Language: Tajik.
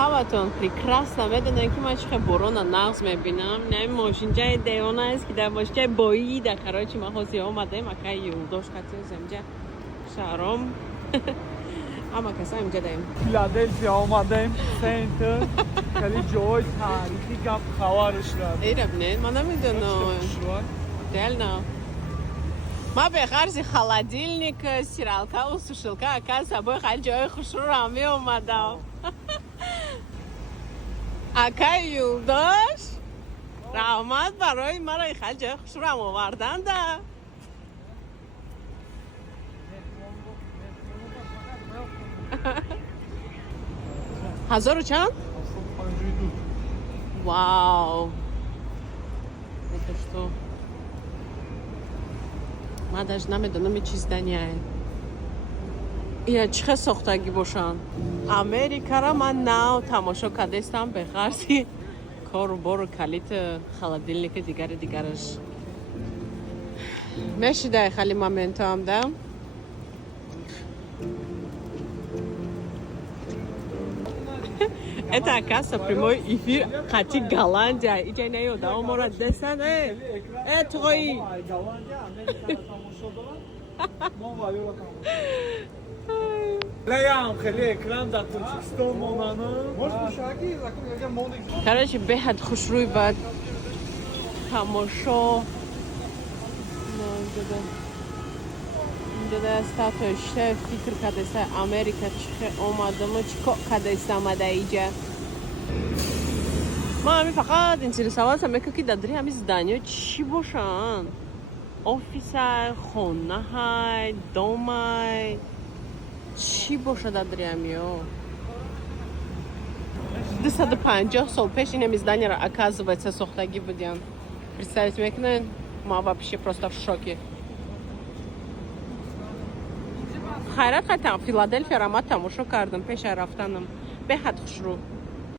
Хаватон прекрасно. Медонен ки ман чиқе борона нағз мебинам. Ин мошинҷаи девона аст ки дар мошинҷаи бои дар карочи ма ҳозир омадем. Акай юлдош қатиёз инҷа шаҳром. Ҳама каса инҷа даем. Филадельфия омадем. Центр. Хеле ҷои таърихӣ гап хабарш рад. Эра бинед, ман намедонам. Реально. Ма бехарзи холодильник, стиралка ва сушилка акай сабои хали ҷои хушрӯрам меомадам. Акай юлдош раҳмат барои маро хали ҷои хушрӯрам оварданда. ҳазору чанд? Вау. Это что? Ман даже намедонам ин чӣ зданияе. ия чӣ хел сохтагӣ бошанд? Америкаро ман нав тамошо кардастам бехарзи кору бору калити холодильники дигараш. Мешидай хали моментам да? Это оказывается прямой эфир Хати Голландия. Иди на ее, да, умора десен, твои. Короче, бехад хушруй бад тамошо. Деда статуя фикр кадеса Америка чихе омадама чико кадеса амада иҷа. Ман ҳамин фақат интересоваласам мекунам ки дар дри ҳамин зданиё чӣ бошанд? Офисай, хонаҳай, домай чӣ бошад дар дри ҳамиё? 250 сол пеш ин ҳамин зданиёро оказывается сохтагӣ будиан. Представить мекунед? Ман вообще просто в шоке. хайрат хатам Филадельфия рамат тамошо кардам пешай рафтанам беҳад хушрӯ.